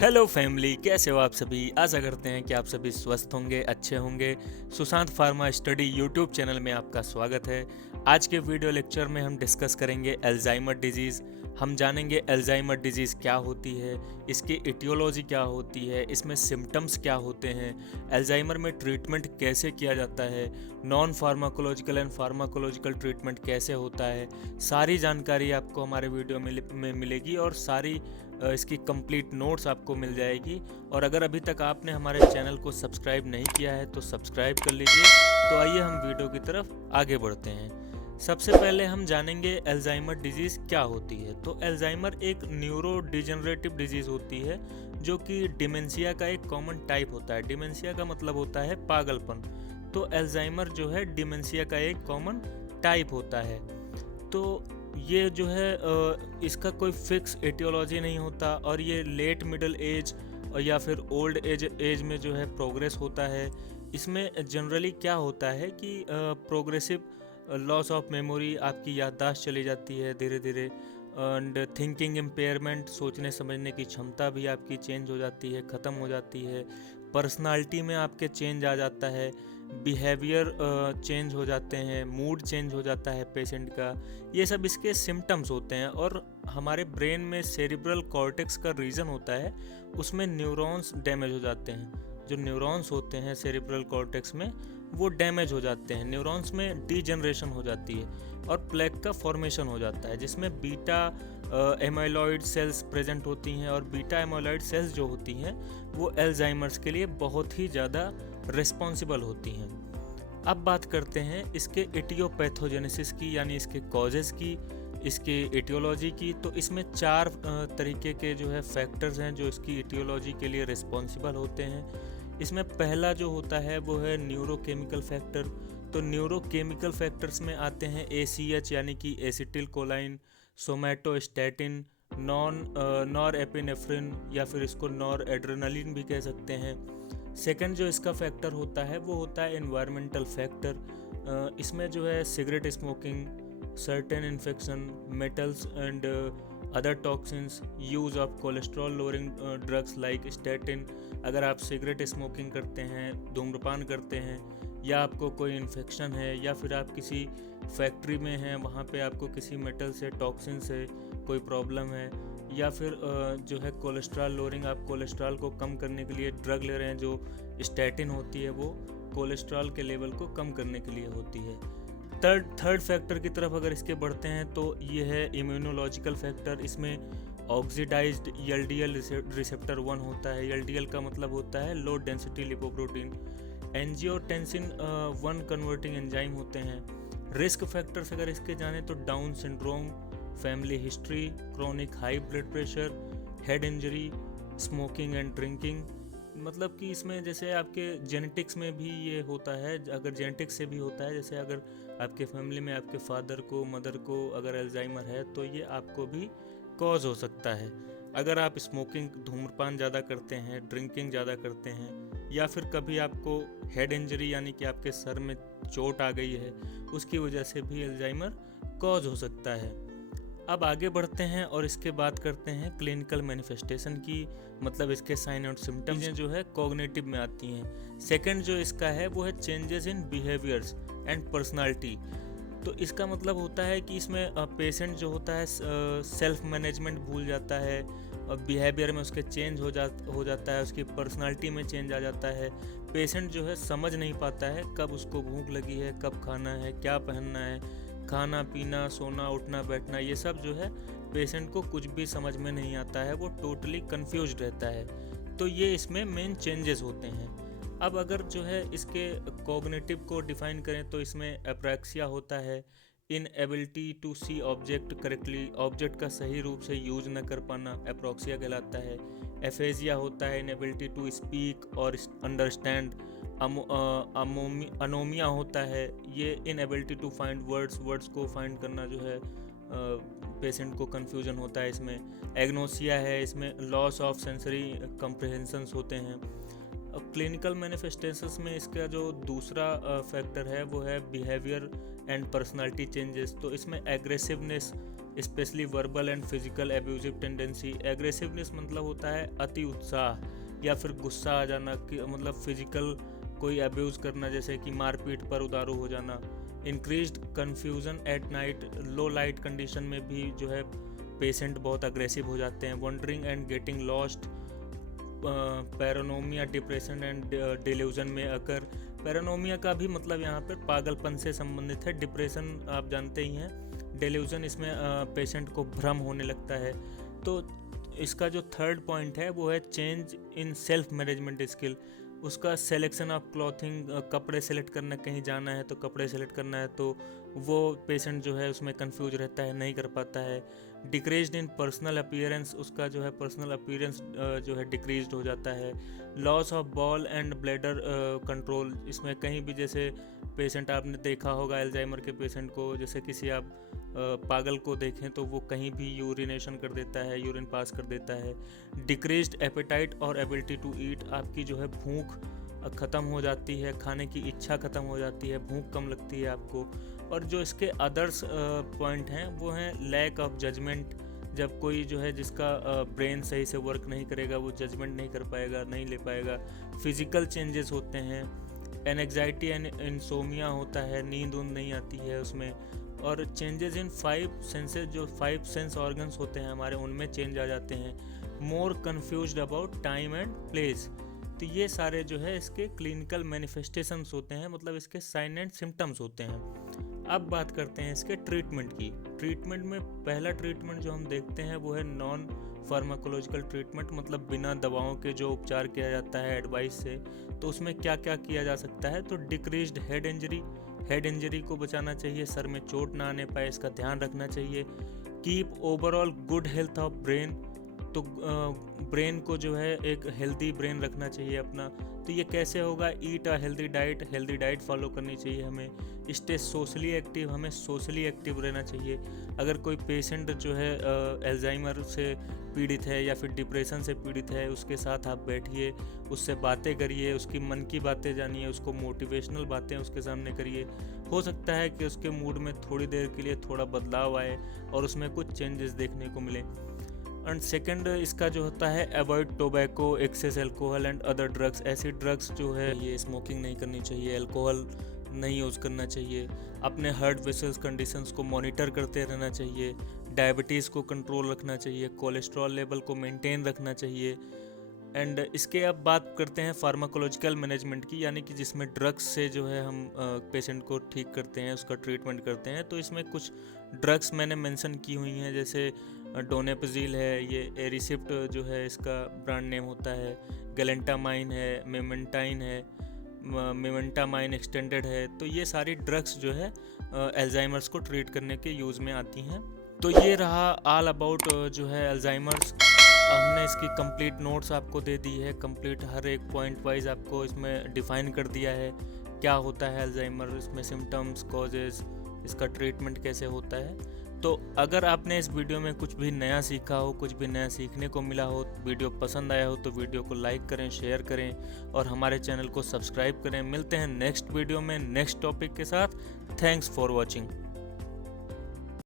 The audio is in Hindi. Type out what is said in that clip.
हेलो फैमिली, कैसे हो आप सभी। आशा करते हैं कि आप सभी स्वस्थ होंगे, अच्छे होंगे। Sushant pharma study YouTube channel में आपका स्वागत है। आज के वीडियो लेक्चर में हम डिस्कस करेंगे अल्जाइमर डिजीज़। हम जानेंगे अल्जाइमर डिजीज़ क्या होती है, इसकी इटियोलॉजी क्या होती है, इसमें सिम्टम्स क्या होते हैं, अल्जाइमर में ट्रीटमेंट कैसे किया जाता है, non pharmacological and pharmacological treatment कैसे होता है। सारी जानकारी आपको हमारे वीडियो में मिलेगी और सारी इसकी कंप्लीट नोट्स आपको मिल जाएगी। और अगर अभी तक आपने हमारे चैनल को सब्सक्राइब नहीं किया है तो सब्सक्राइब कर लीजिए। तो आइए हम वीडियो की तरफ आगे बढ़ते हैं। सबसे पहले हम जानेंगे अल्जाइमर डिजीज़ क्या होती है। तो अल्जाइमर एक न्यूरो डिजेनरेटिव डिजीज़ होती है जो कि डिमेंशिया का एक कॉमन टाइप होता है। डिमेंशिया का मतलब होता है पागलपन। तो अल्जाइमर जो है डिमेंशिया का एक कॉमन टाइप होता है। तो ये जो है इसका कोई फिक्स एटियोलॉजी नहीं होता और ये लेट मिडिल एज या फिर ओल्ड एज में जो है प्रोग्रेस होता है। इसमें जनरली क्या होता है कि प्रोग्रेसिव लॉस ऑफ मेमोरी, आपकी याददाश्त चली जाती है धीरे धीरे। एंड थिंकिंग इम्पेयरमेंट, सोचने समझने की क्षमता भी आपकी चेंज हो जाती है, ख़त्म हो जाती है। पर्सनालिटी में आपके चेंज आ जाता है, बिहेवियर चेंज हो जाते हैं, मूड चेंज हो जाता है पेशेंट का। ये सब इसके सिम्टम्स होते हैं। और हमारे ब्रेन में सेरिब्रल कॉर्टेक्स का रीजन होता है, उसमें न्यूरॉन्स डैमेज हो जाते हैं। जो न्यूरॉन्स होते हैं सेरिब्रल कॉर्टेक्स में वो डैमेज हो जाते हैं, न्यूरॉन्स में डीजनरेशन हो जाती है और प्लेक का फॉर्मेशन हो जाता है, जिसमें बीटा एमाइलॉइड सेल्स प्रेजेंट होती हैं। और बीटा एमाइलॉइड सेल्स जो होती हैं वो अल्जाइमर्स के लिए बहुत ही ज़्यादा रिस्पॉन्सिबल होती हैं। अब बात करते हैं इसके एटियोपैथोजेनेसिस की, यानी इसके कॉजेज़ की, इसकी एटियोलॉजी की। तो इसमें चार तरीके के जो है फैक्टर्स हैं जो इसकी एटियोलॉजी के लिए रिस्पॉन्सिबल होते हैं। इसमें पहला जो होता है वो है न्यूरोकेमिकल फैक्टर। तो न्यूरोकेमिकल फैक्टर्स में आते हैं ACH यानी कि एसिटिल कोलाइन, सोमैटोस्टैटिन, नॉर एपिनेफ्रिन या फिर इसको नॉर एड्रेनलिन भी कह सकते हैं। सेकंड जो इसका फैक्टर होता है वो होता है एनवायरमेंटल फैक्टर। इसमें जो है cigarette smoking, certain infection, metals and other toxins, use of cholesterol lowering drugs like statin. अगर आप सिगरेट स्मोकिंग करते हैं, धूम्रपान करते हैं, या आपको कोई इन्फेक्शन है, या फिर आप किसी फैक्ट्री में हैं, वहाँ पे आपको किसी मेटल से, टॉक्सिन से कोई प्रॉब्लम है, या फिर जो है कोलेस्ट्रॉल लोअरिंग, आप कोलेस्ट्रॉल को कम करने के लिए ड्रग ले रहे हैं। जो स्टैटिन होती है वो कोलेस्ट्रॉल के लेवल को कम करने के लिए होती है। थर्ड फैक्टर की तरफ अगर इसके बढ़ते हैं तो ये है इम्यूनोलॉजिकल फैक्टर। इसमें ऑक्सीडाइज्ड LDL रिसेप्टर 1 होता है। LDL का मतलब होता है low density lipoprotein. Angiotensin 1 converting enzyme होते हैं। रिस्क फैक्टर्स अगर इसके जाने तो down syndrome, family history, chronic high blood pressure, head injury, smoking and drinking. मतलब कि इसमें जैसे आपके जेनेटिक्स में भी ये होता है, अगर जेनेटिक्स से भी होता है, जैसे अगर आपके फैमिली में आपके फादर को, मदर को अगर अल्जाइमर है तो ये आपको भी कॉज हो सकता है। अगर आप स्मोकिंग, धूम्रपान ज़्यादा करते हैं, ड्रिंकिंग ज़्यादा करते हैं, या फिर कभी आपको हेड इंजरी यानी कि आपके सर में चोट आ गई है, उसकी वजह से भी अल्जाइमर कॉज हो सकता है। अब आगे बढ़ते हैं और इसके बात करते हैं क्लिनिकल मैनिफेस्टेशन की, मतलब इसके साइन और सिम्टम्स जो है कॉग्निटिव में आती हैं। सेकंड जो इसका है वो है changes in behaviours and personality. तो इसका मतलब होता है कि इसमें पेशेंट जो होता है सेल्फ मैनेजमेंट भूल जाता है, और बिहेवियर में उसके चेंज हो जाता है, उसकी पर्सनालिटी में चेंज आ जाता है। पेशेंट जो है समझ नहीं पाता है कब उसको भूख लगी है, कब खाना है, क्या पहनना है, खाना पीना, सोना उठना बैठना, ये सब जो है पेशेंट को कुछ भी समझ में नहीं आता है, वो टोटली कंफ्यूज्ड रहता है। तो ये इसमें मेन चेंजेस होते हैं। अब अगर जो है इसके कॉग्निटिव को डिफाइन करें तो इसमें एप्रैक्सिया होता है, inability to see object correctly, object का सही रूप से यूज न कर पाना एप्रोक्सिया कहलाता है। एफेजिया होता है, इनएबिलिटी टू स्पीक और अंडरस्टैंड। अनोमिया होता है, ये इनएबिलिटी टू फाइंड वर्ड्स को फाइंड करना जो है पेशेंट को कन्फ्यूजन होता है इसमें। एग्नोसिया है, इसमें लॉस ऑफ सेंसरी कम्प्रहेंशंस होते हैं। क्लिनिकल मैनिफेस्टेशंस में इसका जो दूसरा फैक्टर है वो है बिहेवियर एंड पर्सनालिटी चेंजेस। तो इसमें aggressiveness, specially verbal and physical abusive tendency. Aggressiveness मतलब होता है अति उत्साह या फिर गुस्सा आ जाना, कि मतलब फिजिकल कोई अब्यूज़ करना, जैसे कि मारपीट पर उतारू हो जाना। Increased confusion at night, low light condition में भी जो है पेशेंट बहुत अग्रेसिव हो जाते हैं। Wandering and getting lost, paranoia, depression and delusion में अकर। पैरानोमिया का भी मतलब यहाँ पर पागलपन से संबंधित है। डिप्रेशन आप जानते ही हैं। डिल्यूजन, इसमें पेशेंट को भ्रम होने लगता है। तो इसका जो थर्ड पॉइंट है वो है change in self management skill. उसका सिलेक्शन ऑफ क्लॉथिंग, कपड़े सेलेक्ट करना, कहीं जाना है तो कपड़े सेलेक्ट करना है तो वो पेशेंट जो है उसमें कंफ्यूज रहता है, नहीं कर पाता है। डिक्रीज्ड इन पर्सनल अपीयरेंस, उसका जो है पर्सनल अपीयरेंस जो है डिक्रीज्ड हो जाता है। Loss of ball and bladder control, इसमें कहीं भी जैसे पेशेंट आपने देखा होगा अल्जाइमर के पेशेंट को, जैसे किसी आप पागल को देखें तो वो कहीं भी यूरिनेशन कर देता है, यूरिन पास कर देता है। डिक्रीज्ड एपेटाइट और एबिलिटी टू ईट, आपकी जो है भूख ख़त्म हो जाती है, खाने की इच्छा ख़त्म हो जाती है, भूख कम लगती है आपको। और जो इसके अदर्स पॉइंट हैं वो हैं लैक ऑफ जजमेंट, जब कोई जो है जिसका ब्रेन सही से वर्क नहीं करेगा वो जजमेंट नहीं कर पाएगा, नहीं ले पाएगा। फिजिकल चेंजेस होते हैं, एनएग्जाइटी एंड इंसोमिया होता है, नींद उंद नहीं आती है उसमें। और चेंजेस इन 5 सेंसेस, जो 5 सेंस ऑर्गन्स होते हैं हमारे, उनमें चेंज आ जाते हैं। More confused about time and place, तो ये सारे जो है इसके क्लिनिकल मैनिफेस्टेशंस होते हैं, मतलब इसके साइन एंड सिम्टम्स होते हैं। अब बात करते हैं इसके ट्रीटमेंट की। ट्रीटमेंट में पहला ट्रीटमेंट जो हम देखते हैं वो है नॉन फार्माकोलॉजिकल ट्रीटमेंट, मतलब बिना दवाओं के जो उपचार किया जाता है एडवाइस से। तो उसमें क्या क्या किया जा सकता है, तो decreased head injury, head injury को बचाना चाहिए, सर में चोट ना आने पाए इसका ध्यान रखना चाहिए। Keep overall good health of brain, तो ब्रेन को जो है एक हेल्दी ब्रेन रखना चाहिए अपना। तो ये कैसे होगा, ईट अ हेल्दी डाइट फॉलो करनी चाहिए हमें। स्टे सोशली एक्टिव, हमें सोशली एक्टिव रहना चाहिए। अगर कोई पेशेंट जो है अल्जाइमर से पीड़ित है या फिर डिप्रेशन से पीड़ित है, उसके साथ आप बैठिए, उससे बातें करिए, उसकी मन की बातें जानिए, उसको मोटिवेशनल बातें उसके सामने करिए। हो सकता है कि उसके मूड में थोड़ी देर के लिए थोड़ा बदलाव आए और उसमें कुछ चेंजेस देखने को मिले। एंड सेकंड इसका जो होता है avoid tobacco, excess alcohol and other drugs. ऐसी ड्रग्स जो है ये स्मोकिंग नहीं करनी चाहिए, अल्कोहल नहीं यूज़ करना चाहिए। अपने हार्ट वेसल्स कंडीशंस को मॉनिटर करते रहना चाहिए। डायबिटीज़ को कंट्रोल रखना चाहिए, कोलेस्ट्रॉल लेवल को मेंटेन रखना चाहिए। एंड इसके अब बात करते हैं फार्माकोलॉजिकल मैनेजमेंट की, यानी कि जिसमें ड्रग्स से जो है हम पेशेंट को ठीक करते हैं, उसका ट्रीटमेंट करते हैं। तो इसमें कुछ ड्रग्स मैंने मेंशन की हुई हैं, जैसे डोनेपजिल है, ये एरिसिप्ट जो है इसका ब्रांड नेम होता है, गैलेंटामाइन है, मेमेंटाइन है, मेमेंटामाइन एक्सटेंडेड है। तो ये सारी ड्रग्स जो है अल्जाइमर्स को ट्रीट करने के यूज़ में आती हैं। तो ये रहा ऑल अबाउट जो है अल्जाइमर्स। हमने इसकी कंप्लीट नोट्स आपको दे दी है, कंप्लीट हर एक पॉइंट वाइज आपको इसमें डिफाइन कर दिया है क्या होता है अल्जाइमर, इसमें सिम्टम्स, कॉजेज़, इसका ट्रीटमेंट कैसे होता है। तो अगर आपने इस वीडियो में कुछ भी नया सीखा हो, कुछ भी नया सीखने को मिला हो, वीडियो पसंद आया हो तो वीडियो को लाइक करें, शेयर करें और हमारे चैनल को सब्सक्राइब करें। मिलते हैं नेक्स्ट वीडियो में नेक्स्ट टॉपिक के साथ। Thanks for watching.